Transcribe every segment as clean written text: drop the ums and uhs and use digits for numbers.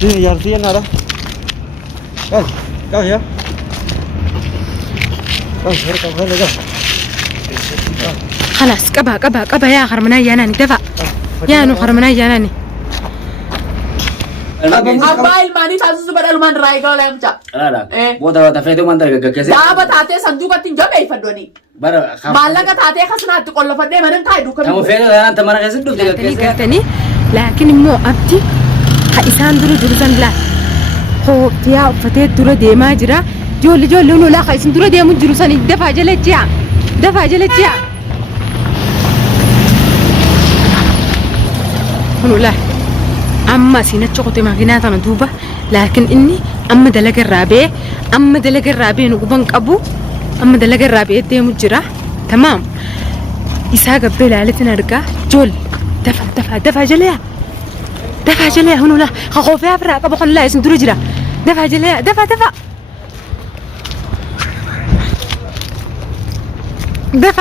yardiyan ara. Gel ya. Gel. خلاص قبا يا آخر من أياناني دفع يا نخر من أياناني أبا الماني تاسو بدل من راي قال أمتا لا بودا تفيدو من درجة كذا دابا تاتي صندوق تنجب أي فدوني برا مالك تاتي خسنا تقول فدي من تاي دوكم كم فيدو أنا أنت مرة كذا دوك قالتني لكن مو أبتي حيسان درو لا هو تيا فتيت درو دي ما جرا جول لونو لا خايسين درو دي من جروساني دفع جلتيا هنو لا أما سينة شقطي ماكينات أنا دوبة لكن إني أما دلق الرابع نقبنك أبو أما دلق الرابع دي مجرى تمام إساق بيلا علتنا رقا جول دفع جليا هنو لا خوفيها فراق أبو خن لا يسن درو جرى دفع جليا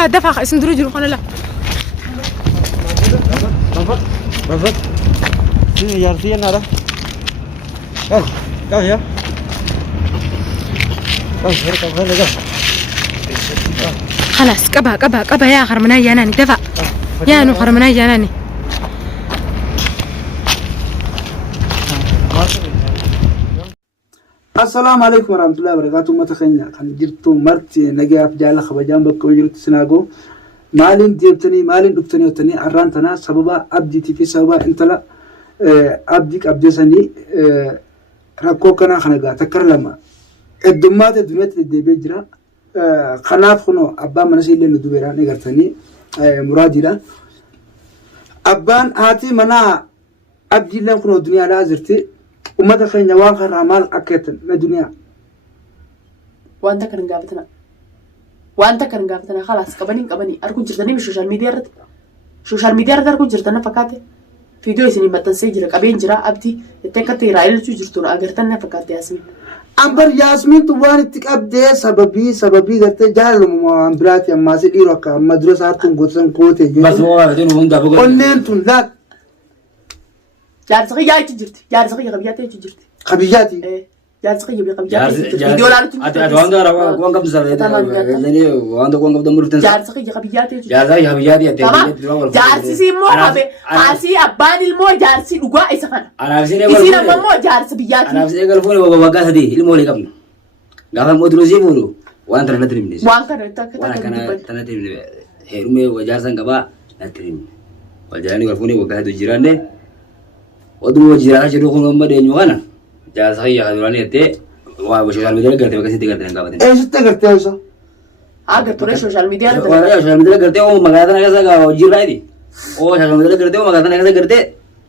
دفع يسن درو جرى خن لا Bafat. Sini yardiyan ara. Gel ya. Gel. خلاص قبا يا آخر من أياناني دفع يا نخر من أياناني السلام عليكم ورحمة الله وبركاته. متخينا كان جرتو مرتي نجاف جالة خبجان بكم جرت سناجو مالين ديبتني مالين دكتني وتني أرانتنا سببا أبدي تي سببا انتلا أبدي سني ركو كنا خنجا تكرلما الدمات الدنيا تدي بيجرا خلاف خنو أبا منسيل لنا دوبرا نقرتني مرادي لا أبان هاتي منا أبدي لنا خنو الدنيا لا زرتي وما تخيل واخر عمال أكتن من الدنيا وأنت كان قابتنا خلاص قبني أركون جرتني بالسوشيال ميديا أركون جرتنا فكاتي فيديو سنين بتنسي جرا قبين جرا أبدي التكتي رايل شو جرتنا أجرتنا فكاتي ياسمين أمبر ياسمين توان تكابدي سببي قلت جالهم أمبراتي أما سيدي روكا مدرسة قوتن قوتي بس هو هذين هم دابو قلنا لا جارسقي جاي تجرتي جارسقي قبياتي تجرتي خبيجاتي جارسقي قبياتي فيديو لا أنت واندا وان قبل سنة يعني واندا وان قبل دمر تنسى جارسقي قبياتي جارسقي تمام جارسي سيمو هاسي أبان المو جارسي لقوا إسفنا أنا أفسيني إسينا مو جارس بياتي أنا أفسيني قال فوني بابا قال هدي المو اللي قبل قال مدرسي بولو وان ترى نتري مني وان كان تنتري مني هيرمي وجارسان قبا نتري مني وجاني قال فوني وقال هدو جيرانه ودو جيرانه شروع كم ما دينيو أنا جارسقي يا دوراني أنت وسوشيال ميديا قلت بكسي تقدر نقابة إيش تقدر إيش أقدر ترى سوشيال ميديا وانا سوشيال ميديا करते हो मगाता ना कैसा जीर रहा थी ओ सोशल मीडिया करते हो मगाता ना कैसा करते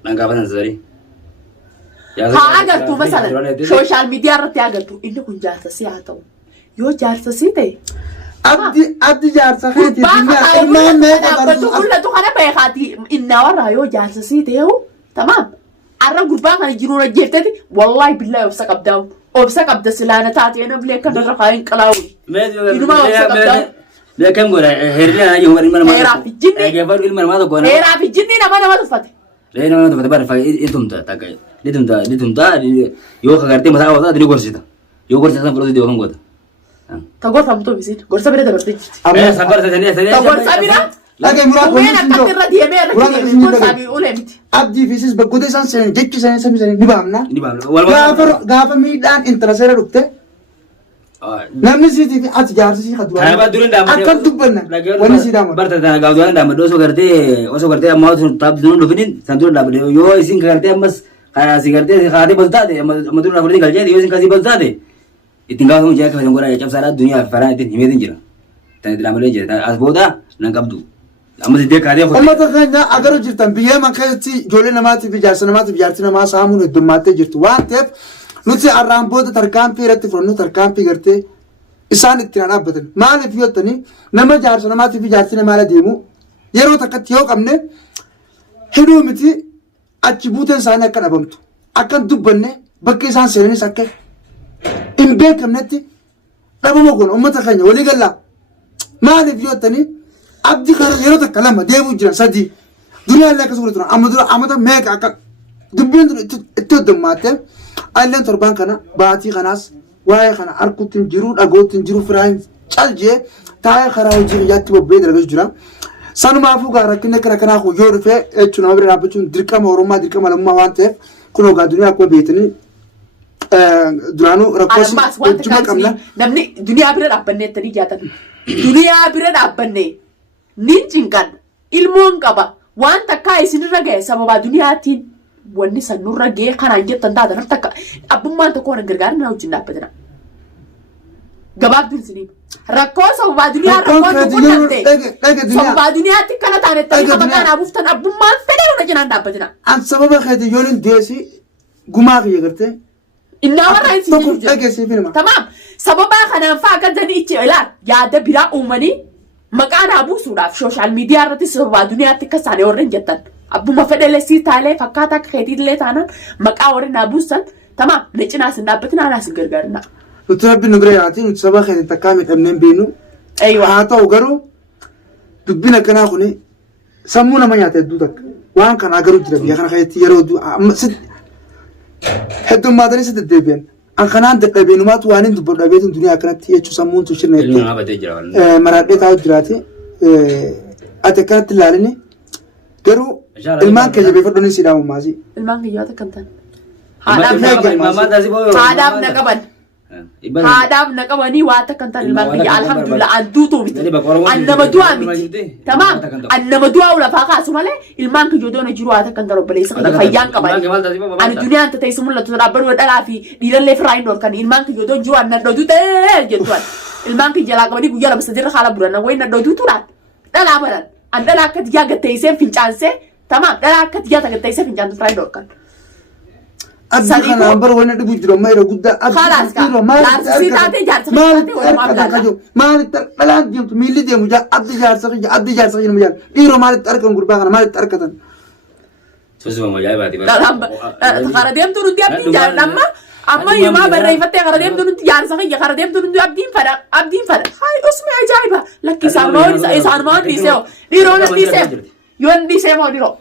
नंगा बना सरी हाँ अगर तू مثلا सोशल मीडिया रते अगर तू इन्हें कुछ जारसा सी आता हूँ यो जारसा सी थे أبدي جارسة خيتي الدنيا المهم ما تقول له تو خنا بيخاتي إنه ورا يو جالسة سيته هو تمام أنا قربان خنا جرورة جفتي والله بالله وبسك أبداو وبسك أبدا سلانة تاتي أنا بليك كنا رخاين قلاوي لا كم قرا هيرنا يوم المرة ما هيرا في الجنة جابر المرة ما تقول هيرا في الجنة ما تفتح لا ما تفتح بعرف إنتم تاكل لتم تا يو خارتي مسافة وضع دنيا قرصيتا يو قرصيتا فلوس ديو هم قط تقول فهمتوا بيصير قرصة بيرة دبرتي أنا سافر ثانية قرصة بيرة لكن مراد وين أكثر ردية بيرة قرصة بيقولها متي أبدي في سيس بقودي سان سن جيتش سن سمي سن نبامنا غافر ميدان انترسير ركته namni siiti ati jaarsisi kadua akkan dubbanna wani si dama barta tana gaawdana dama doso garte amma tab dunu dufinin santur dama yo isin garte ammas si garte si khade baltade madur na fardi galje yo isin kasi baltade itinga hum jaya ka ngora ya sara dunya fara itin himedin jira tan dama le jira asboda nan qabdu amma de kade ko amma takanya agar jirtan biye man kayati jole namati bi jaarsa namati bi jaartina ma saamun dummate jirtu waantef nuti arraambooda tarkaanfii irratti fudhannu tarkaanfii gartee isaan itti dhaabbatan maaliif yoo ta'ani nama jaarsa namaatii fi jaarsina maala deemu yeroo takkatti yoo qabne hidhuu miti achi buuteen isaanii akka dhabamtu akkan dubbanne bakka isaan seenanis akka hin beekamnetti dhabama kun uummata keenya walii gallaa maaliif yoo ta'ani abdii kana yeroo takka lama deemuu jiran sadii duniyaa illee akkasuma turan amma dura amata meeqa akka dubbiin itti itti dammaate alleen torban kana baatii kanaas waa'ee kana arkuutti jiru dhagootti jiru firaan caljee taa'ee karaa hojii biyyaatti bobbee dalagaa jira. Sanumaafuu gaa rakkina kanaa kun yoo dhufee jechuun nama bira dhaabbachuun dirqama Oromummaa dirqama lammummaa waan ta'eef kun ogaa duniyaa akkuma beekanii duraanuu rakkoos jechuma qabna. Namni duniyaa bira dhaabbannee ittanii jaatan duniyaa bira dhaabbannee nin cinqan ilmoon qaba waan takkaa isinirra ga'e sababa duniyaatiin wanni sanurra ga'e kanaan jettan taatan takka abbummaan tokko waan gargaaran na wajjin dhaabbatina. Gabaabduun isiniif rakkoo sababaa duniyaa rakkoo tuqunnante sababaa duniyaatti kana taanettanii qabataan hafuuftan abbummaan fedhee hunda cinaan dhaabbatina. An sababa keeti yoon hin deesi gumaa kiyya gartee. Innaa warra hin jiru. Tamaam sababaa kanaan fa'aa akka janii itti ilaal yaada biraa uumanii maqaan haa buusuudhaaf sooshaal miidiyaa irratti sababaa duniyaatti akka isaanii warreen jettan abbuma fedhelee sii taalee fakkaataa akka keetiillee taanaan maqaa warreen haa buusan tamaam na cinaas hin dhaabbatina anaas hin gargaarina. Nuti rabbi nu bira yaati nuti sababa keetiin takkaa miidhamneen beenu. Haa ta'u garuu dubbiin akkanaa kun sammuu nama nyaata hedduu takka waan kanaa garuu jira biyya kana keessatti yeroo heddummaatanii sitti deddeebi'an. An kanaan dadhabeenumaatu waan hin dubbadhu dhabeetiin duniyaa akkanatti jechuun sammuun tu shirna hedduu maraadhee taa'u jiraati. Ati akkanatti ilaalini garuu ilmaan keenya beeffadhuunis si dhaamummaasi. Ilmaan keenya waan akkan ta'an. Haadhaaf na qaban. Haadhaaf na qabanii waan akkan ta'an ilmaan keenya alhamdulillah an duutuu miti. An nama du'aa miti. Tamaam an nama du'aa ulafaa kaasu malee ilmaan keenya doona jiru waan akkan ta'an obboleessa keenya fayyaan qabani. Ani duniyaan ta'e si mul'atu dhaabbanuu dhalaa fi dhiirallee firaa hin dhorkan ilmaan keenya doon jiru an nadhootu ta'ee jettuan. Ilmaan keenya jalaa qabanii guyyaa lama sadirra haala buran wayi nadhootu turan. Dhalaa baran an dhalaa akka tiyyaa gatteessee fincaansee tamaam dhalaa akka tiyyaa gatteessee fincaantu firaa hin dhorkan. Abdi kanaan bara wanna dhibu jira mayra guddaa laarsisii taatee jaarsa taatee walumaa bilaala. Maalitti dhalaan deemtu miilli deemu jaa abdi jaarsa jedhamu jaa dhiiroo maalitti argan gurbaa kana maalitti argatan. Kara deemtu nuti abdiin jaalladha amma yumaa barreeffattee kara deemtu nuti jaarsa kiyya kara deemtu nuti abdiin fada hayi usmi ajaa'iba lakki isaan moo dhiisee dhiiroo na dhiisee yoon dhiisee moo dhiiroo.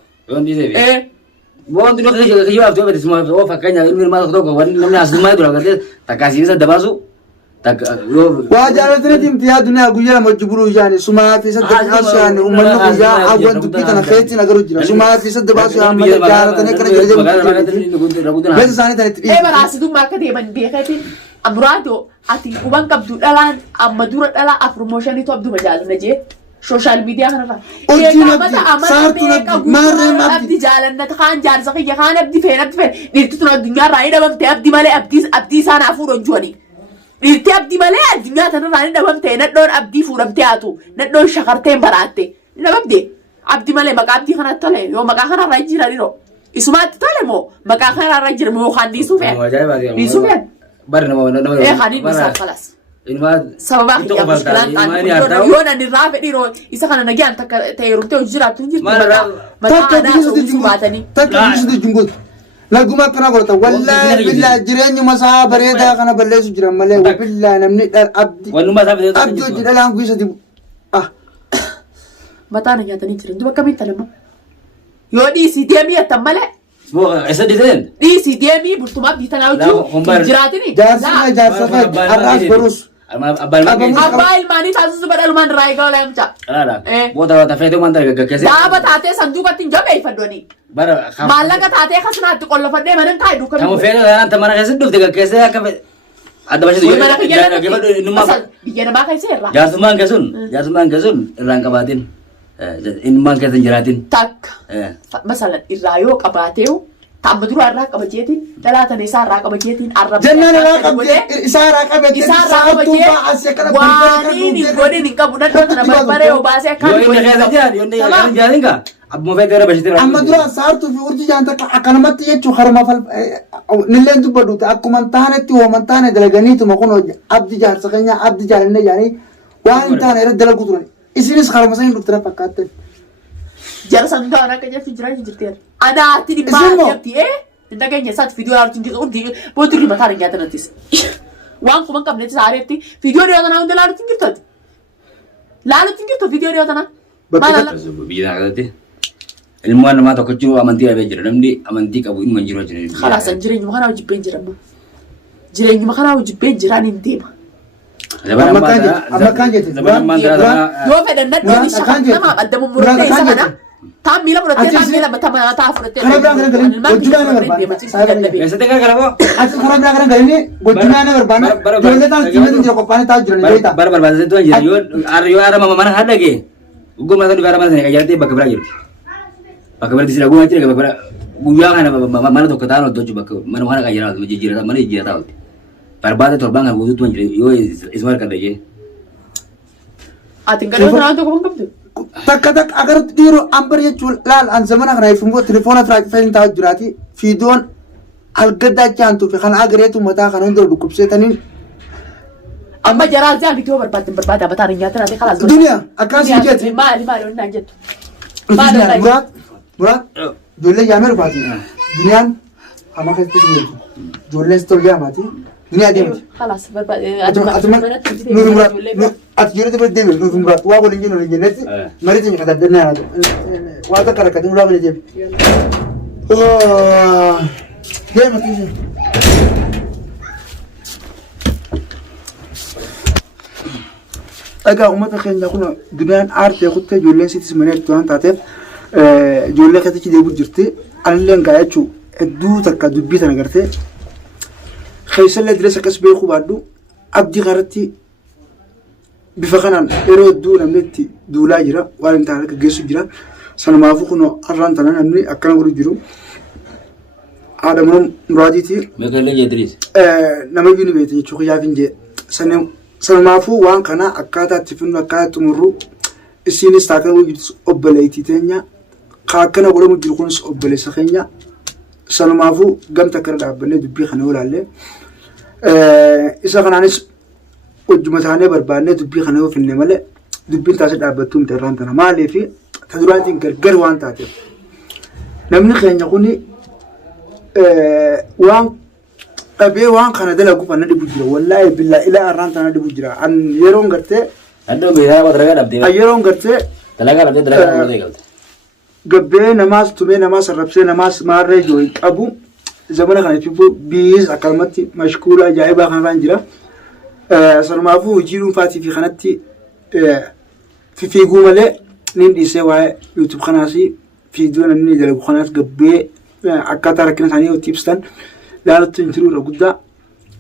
Wanti nuti kayyoo aftuu abadi suma oo fakkaanya ilmi ilmaa tokko wanni namni asummaa dura gartee takkaasiin isa dabaasu waa jaalatanii dimti yaa duniyaa guyyaa lama wajji buluu jaani sumaa fi sadda baasu yaani uummanni guyyaa hawwan dubbii kana keessatti nagaru jira sumaa fi sadda baasu yaa amma jaalatanii akkana jira jedhamu beesa isaanii tanitti dhiisu. Baraasitummaa akka deeman beekati amuraadoo ati quban qabdu dhalaan amma dura dhalaa afurmooshaniitu abduma jaalana jee. Social media kanarra. Eegamata amala abdi jaalannata kaan jaarsa kiyya kaan abdi feen dhiirti tun addunyaarraa ni dhabamte abdi malee abdii isaan haa fuudhan juhanii. Dhiirti abdi malee addunyaa tanarraa ni dhabamte nadhoon abdii fuudhamtee haatu nadhoon shakarteen baraatte ni dhabamte abdi malee maqaa abdii kanatti tole yoo maqaa kanarraa jiraniroo isumaatti tole moo maqaa kanarraa jiramu yookaan dhiisuu feen. Dhiisuu feen. Bari nama. Eegaan inni isaa falas. Sababa kiyyaa mushkilaan ta'an yoo nan irraa fedhiiroo isa kana nagaan takka ta'e rurtee hojii jiraattu hin jirtu mataa aadaa ta'uu baatanii. Takka bisu jungooti. Naguma akkana godhata wallaahi billaa jireenyuma isaa bareedaa kana balleessu jiran malee billaa namni abdi hojii dhalaan guyyisati. Mataa na nyaatanii jiran duba akkamiin talama. Yoo dhiisii deemii hattan malee. Isa dhiiseen. Dhiisii deemii bultumaa biitanaa hojii jiraatini. Jaarsa har'aas barus. Abbaa ilmaanii taasisu badhalumaan irraa eegaa olaa mucaa. Boota feetee waan ta'e gaggeessee. Daaba taatee sanduuqatti hin jabeeffaddooni. Maallaqa taatee akkasumaatti qollofadhee mana hin taa'e duukaa. Kamu feetee kanaan mana keessatti dhufte gaggeessee akka adda bashee biyya namaa keessee irraa. Jaarsummaan keessuun irraan qabaatin. Ilmaan keessa hin jiraatin. Takka. Masalan irraa yoo qabaateewu. Amma dura irraa qaba jeetiin dhalaatan isaa irraa qaba jeetiin arraba. Jennaan irraa qabdee isaa irraa qabdee isaa irraa waaniin hin godhin hin qabu nadhoo tana barbaree obaasee akka yoo inni keessa jiraatu kaa abbuma feetee irra bashitee amma dura saartuu fi urjii jaan takka akkanumatti jechuun haruma nilleen dubbadhu akkuma taanetti wooman taane dalaganiituma kun abdi jaarsa keenya abdi jaalannee jaanii waan hin taane irra dalagu turan isinis haruma sanii dhuftira fakkaattan. Jarsan gaana akka jechuun jiraan jirteera. Adaatti dhimmaa jetti Daganya saat video harus tinggi undi botu lima tarik nyata nanti. Wang kumang kam nanti sehari ti video dia tanah undi lalu tinggi tuh. Lalu tinggi tuh video dia tanah. Mana lah? Bisa nggak tadi? ilmaan namaa tokko jiru amantii dhabee jira namni amantii qabu hin jiru jiru. Khalaas jireenyuma kana wajjibbeen jira amma. Jireenyuma kana wajjibbeen jiraan hin deema. Amma kan jette Yoo fedhan nadheen shakan nama addamu murtee isa kana taan miila murtee taan miila mataa fudhattee. Eessatti gargara boo? Ati karaa biraa kana galanii gochuunaa na barbaanna. Ijoollee ta'an tiimatti jira qophaa'anii taa'u jiran beektaa. Barbaachisaa tuan jira yoo aara mana haadha gee ugguma sana dhugaa mana sana qajaartee bakka biraa jirti. Bakka biratti sila gumaa jira bakka biraa guyyaa kana mana tokko ta'an hojjetu bakka mana kana qajaraa jijjiirata mana jijjiirataa hojjetu. Barbaade torbaan kan guutuu tuan jira yoo isuma harka dhagee. Ati galoo sanaa tokko kan qabdu. Takka agarratti dhiiroo ambar jechuun laal an zamana kana ifimmoo telefoona firaaqifeen taa'u jiraati fiidoon halgaddaa jaantuu fi kan agareetu mataa kan hunda dhukkubseetaniin. Amma jaraal jaa bidoo barbaada mataan hin nyaatan ati khalaas. Duniyaa akkasii jetti. Maali onnaa jettu. Muraat ijoollee yaamee dhufaati. Duniyaan amma keessatti dhiyeetu. Ijoolleen si tollee hamaati. Duniyaa deemti. Khalaas barbaade. Ati ijoollee bira deebiin nuuf muraat waa waliin jennu waliin jennetti mariitiin kan addannaa yaadu. Waa takka rakkatee ulaa waliin deebi. Deema kiisi. Egaa uummata keenya kun duniyaan aartee kuttee ijoolleen siitis maneettu waan taateef ijoollee keessatti deebi'u jirti. Anillee gaa jechuun hedduu takka dubbii sana gartee keessallee direes akkas beekuu baadhu abdii kanarratti bifa kanaan yeroo hedduu namni itti duulaa jira waan hin taane gaggeessu jira. Sanumaafuu kun har'aan tana namni akkana godhu jiru. Haadha mana muraatiiti. Meeqallee jeediriis. Nama iyyuu ni beekte jechuun xiyyaaf hin jee. Sanumaafuu waan kana akkaataa itti finnu akkaataa xumurru isiinis taakana wajjin obboleettii teenya akkana godhamu jiru kunis obboleessa keenya. Sanumaafuu gamta akkana dhaabbannee dubbii kana olaallee isa kanaanis wajjuma taanee barbaannee dubbii kana yoo finne malee dubbiin taasisa dhaabbattuu miti irraan tana maaliif ta duraatiin gargar waan taateef namni keenya kuni waan dhabee waan kana dalagu kan dhibu jira wallaahi billaa ilaa irraan tana dhibu jira an yeroon gartee Addoo beekaa waa dalagaa dhabdee. yeroon gartee Dalagaa dhabdee dalagaa dhabdee galta. gabbee namaas tumee namaas arrabsee namaas maarree joo qabu zamana kana itti biis akkanumatti mashkuula ajaa'ibaa kanarraan jira. Sanumaafuu hojii dhuunfaatii fi kanatti fiiguu malee niin dhiisee waa'ee yuutuub kanaas fiidiyoo namni dalagu kanaas gabbee akkaataa rakkina isaanii yoo ibsatan ilaalutti hin jiru irra guddaa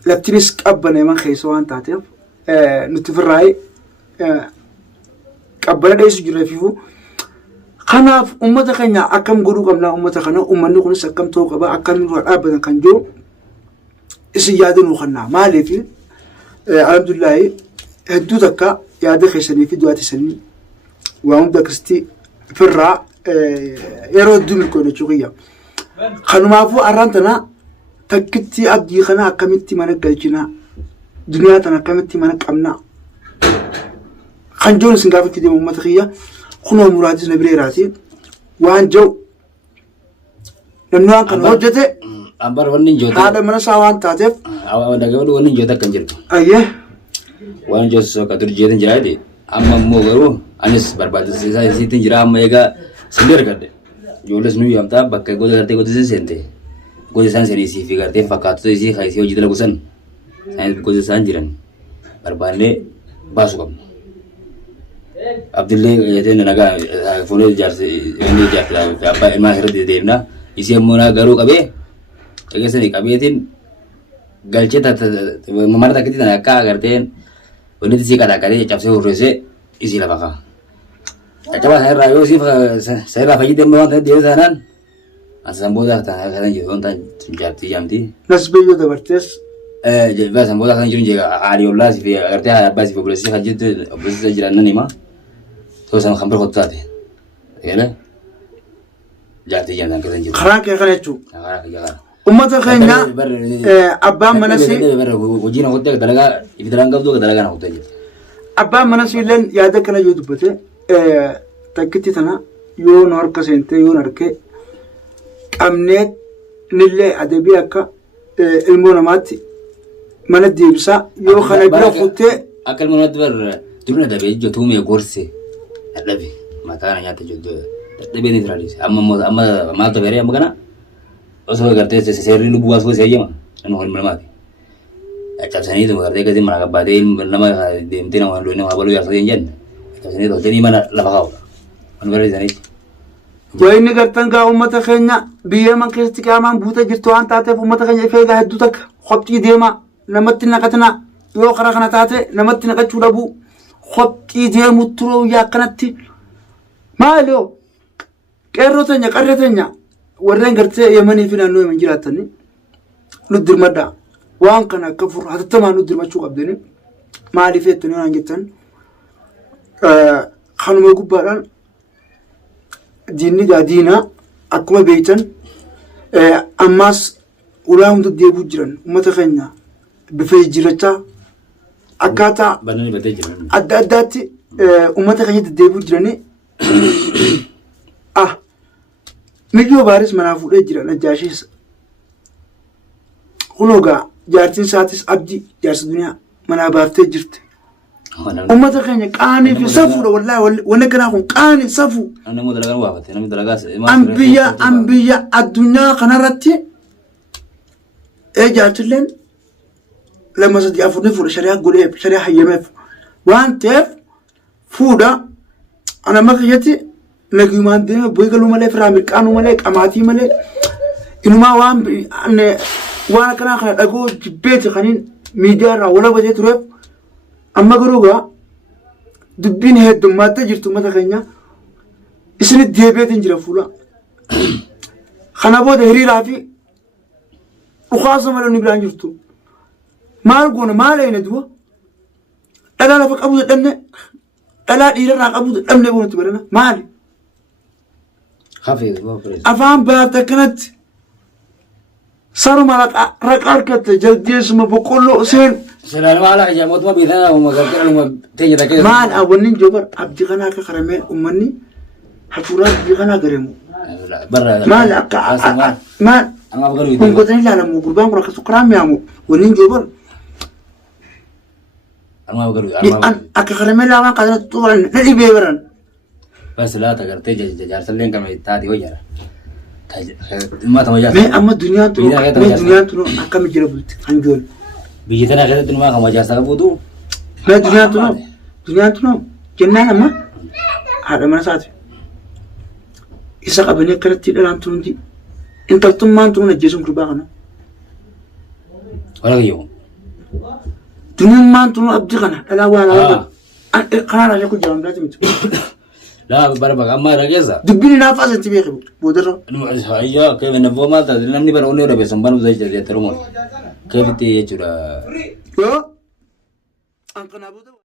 laftinis qabbaneeman keessa waan taateef nuti firraa'ee qabbana dheessu jirra fiifuu. Kanaaf uummata keenya akkam godhuu qabna uummata kana uummanni kunis akkam ta'uu qaba akkam nurra dhaabbatan kan jiru isin yaada nuu kennaa maaliif alhamdulillahi hedduu takka yaada keessanii fi du'aa teessanii waa hunda akkasitti firraa yeroo hedduu milkoodha jechuudha. Kanumaafuu har'aan tana takkitti abdii kana akkamitti mana galchinaa duniyaa tana akkamitti mana qabnaa kan jiru isin gaafachuu deemu uummata kiyya. Kunoo muraatis na bireeraati waan jiru namni waan kana hojjete Ambar wanni hin joota. haadha mana isaa waan taateef Dagabadu wanni hin joota kan jirtu. ayyee Waan joota soo akka dur jeetin jiraate amma immoo garuu anis barbaachisa isiitiin jira amma egaa sin dargadde. Ijoolles nu yaamtaa bakka gosa gartee gosa isin seente. Gosa isaan seenisii fi gartee fakkaatota isii haisee hojii dalagu san. Isaanis gosa isaan jiran barbaannee baasuu qabna. Abdillee jeteen nagaa fuulee ijaarsa inni ijaarsa abbaa ilmaa irratti deemna. Isii immoo garuu qabee dhageessanii qabeetiin galchee mana takkitti tana akka agarteen wanti isii qadaaqatee cabsee hurreessee isii lafa ka'a. Caccabaa sana irraa yoo isii sana irraa fayyadamne waan ta'eef deemee taanaan asaan booda kan jiru waan ta'an jaartii jaamtii. nasbiyyoo dabartees Asaan booda kan jiru jechuudha haadhiyollaa fi agartee haadha abbaa fi obboleessi kan jirtu obboleessi jiran nan hima. Ta'uu sana kan biroo taate. Jaartii jaamtaan kan jiru. karaa kee kana jechuudha. Karaa kiyya kana. Uummata keenya abbaan manas Hojii na hojjeta dalagaa ifi dalaan qabdu dalagaa na hojjeta jirti. abbaan manas illee yaada kana yoo dubbate takkitti tana yoo nu harka seentee yoo nu harkee qabnee nillee adabii akka ilmoo namaatti mana deebisaa yoo kana bira fuutee Akka ilmoo namaatti bar durna dabee ijjo tuumee gorse dhabe mataa na nyaata ijjo Dadhabee ni firaalis. Amma maal ta'e amma kana osoo gartee seerri lubbuu baasuu isa eeyyama. Nama wal malmaati. Cabsanii tuma gartee akkasii mana qabbaatee nama deemtee nama baluu yaasa hin jenne. Cabsanii tolchanii mana lafa kaa'u. Wal barreessanii. Wayni gartan gaa uummata keenya biyya man keessatti qaamaan buutee jirtu waan taateef uummata keenya ifee gaa hedduu takka qopxii deema namatti naqatina yoo karaa kana taate namatti naqachuu dhabuu qopxii deemu turuu yaa akkanatti maali yoo qeerroo teenya qarree teenya warreen gartee yemanii fi naannoo yeman jiraatanii nu dirmadha waan kana akka furu hatattamaan nu dirmachuu qabdani maaliif jettanii waan jettan kanuma gubbaadhaan diinni diina akkuma beektan ammaas ulaa hunda deebuu jiran uummata keenya bifa jijjiirrachaa akkaataa adda addaatti uummata keenya deddeebuu jiranii miyyoo baaris manaa fuudhee jira najjaashiis hunoogaa jaartiin isaatis abdii jaarsa duniyaa manaa baaftee jirti. Ummata keenya qaanii fi safuudha wallaahi wanni kanaa kun qaanii safuu. Ambiyya addunyaa kanarratti jaartilleen lama sadii afurni fuudha shari'aa godheef shari'aa hayyameef waan ta'eef fuudha ana makayyatti nagiyumaan deeme boygaluu malee firaa mirqaanuu malee qamaatii malee inumaa waan akkanaa kana dhagoo jibbeeti kaniin miidiyaa irraa wala batee tureef amma garuu gaa dubbiin heddummaattee jirtu uummata keenya isinit deebi'eetiin jira fuula kana booda hiriiraa fi dhukaasa malee ni biraan jirtu maal goona maal eeyne du'a dhalaa lafa qabu dadhabne dhalaa dhiirarraa qabu dadhabne boonatti barana maali afaan baate akkanatti saruma raqa harkatte jaldeessuma boqqolloo seen maal awwannin jobar abdii kanaa akka karameen ummanni hafuuraa abdii kanaa garemu maal akka maal gongotanii ilaalamu gurbaan kun akka sukkaraa mi'aamu wannin jobar akka karameen laamaan kaasana tuuran na dhibee baran bas laata gartee jaarsalleen kana taate hoyyara amma duniyaan tunu akkami jira bulti hanjoon biyya tana keessatti numaa kan wajaarsa qabuutu duniyaan tunu jennaan amma haadha mana isaati isa qabanii akkanatti dhalaan tunuti intaltummaan tunu ajjeesuun gurbaa kana wala gayyoo duniyummaan tunu abdii kana dhalaa waan haala kanaa raashee kun jalaan bilaati miti لا بربك أما رجزا دبيني نافذ أنت بيخي بودرة أيوة كيف نبغى ما تدري نمني بروني ولا بيسمبانو زي جدي ترومون كيف تيجي جرا يا أنك نابوده